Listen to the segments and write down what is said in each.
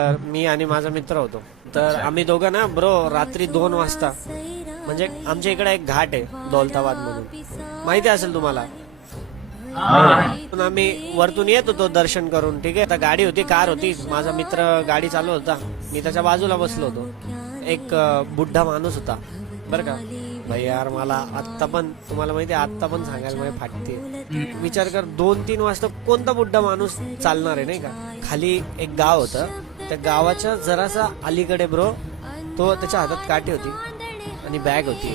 तर मी आणि माझा मित्र होतो. तर आम्ही दोघं ना ब्रो रात्री 2 वाजता, म्हणजे आमच्या इकडे एक घाट आहे दौलताबाद म्हणून, माहिती असेल तुम्हाला. पण आम्ही वरतून येत होतो दर्शन करून. ठीक आहे, आता गाडी होती, कार होती, माझा मित्र गाडी चालू होता, मी त्याच्या बाजूला बसलो होतो. एक बुड्ढा माणूस होता बरं का भाई. यार मला आत्ता पण, तुम्हाला माहिती आहे, आत्ता पण सांगायला मला फाटते. विचार कर, 2-3 वाजता कोणता बुड्ढा माणूस चालणार आहे नाही का. खाली एक गाव होतं, त्या गावाच्या जरासा अलीकडे ब्रो तो, त्याच्या हातात काठी होती आणि बॅग होती.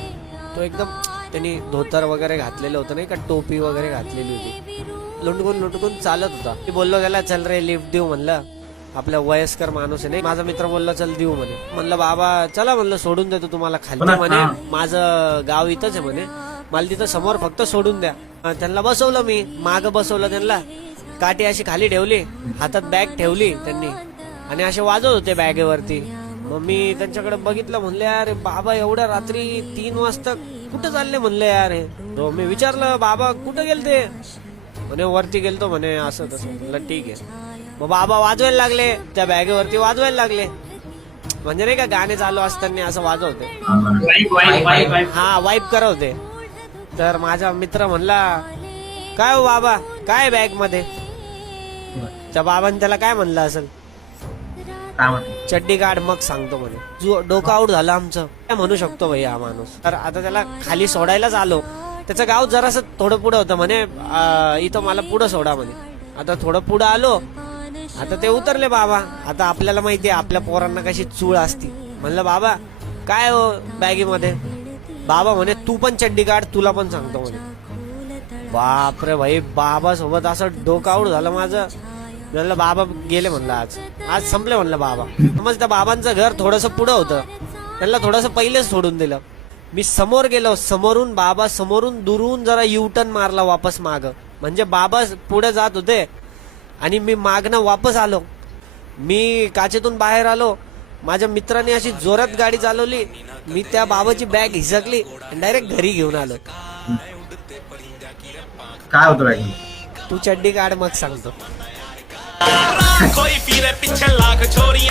तो एकदम, त्यांनी धोतर वगैरे घातलेलं होतं नाही का, टोपी वगैरे घातलेली होती, लुटकून चालत होता. मी बोललो त्याला, चल रे लिफ्ट देऊ म्हणलं, आपल्या वयस्कर माणूस आहे नाही. माझा मित्र बोलला चल देऊ म्हणे. म्हणलं बाबा चला, म्हणलं सोडून देतो तुम्हाला खाली. म्हणे माझं गाव इथंच आहे म्हणे, मला तिथं समोर फक्त सोडून द्या. त्यांना बसवलं, मी माग बसवलं त्यांना, काठी अशी खाली ठेवली, हातात बॅग ठेवली त्यांनी, आणि असे वाजवत होते बॅगेवरती. मग मी त्यांच्याकडे बघितलं, म्हणले अरे बाबा एवढ्या रात्री 3 वाजता कुठं चालले म्हणले यार हे. मी विचारलं बाबा कुठं गेलते, म्हणे वरती गेलतो म्हणे, असं तसं. म्हणलं ठीक आहे. मग बाबा वाजवायला लागले, त्या बॅगेवरती वाजवायला लागले, म्हणजे नाही का गाणे चालू असताना असं वाजवते, हा वाईप करत होते. तर माझा मित्र म्हणला काय हो बाबा, काय बॅग मध्ये. त्या बाबांनी त्याला काय म्हणलं असेल, चड्डी काढ मग सांगतो म्हणे. डोकं आऊट झालं आमचं, काय म्हणू शकतो भाई हा माणूस. तर आता त्याला खाली सोडायलाच आलो. त्याचं गाव जरासं थोडं पुढं होतं, म्हणे इथं मला पुढं सोडा म्हणे. आता थोडं पुढं आलो, आता ते उतरले बाबा. आता आपल्याला माहितीये आपल्या पोरांना कशी चूळ असती. म्हणलं बाबा काय हो बॅगीमध्ये. बाबा म्हणे तू पण चड्डी काढ, तुला पण सांगतो म्हणे. बापरे भाई, बाबा सोबत असं डोकं आऊट झालं माझं. म्हणलं बाबा गेले म्हणलं, आज संपले म्हणलं बाबा. मग त्या बाबांचं घर थोडस पुढं होतं, त्यांना थोडस पहिलेच सोडून दिलं. मी समोर गेलो, समोरून बाबा, समोरून दुरून जरा युटर्न मारला वापस माग, म्हणजे बाबा पुढे जात होते आणि मी मागनं वापस आलो. मी काचेतून बाहेर आलो, माझ्या मित्राने अशी जोरात गाडी चालवली, मी त्या बाबाची बॅग हिसकली आणि डायरेक्ट घरी घेऊन आलो. काय होतं तू चड्डी काढ मग सांगतो. कोई फिरे पीछे लाख छोरियां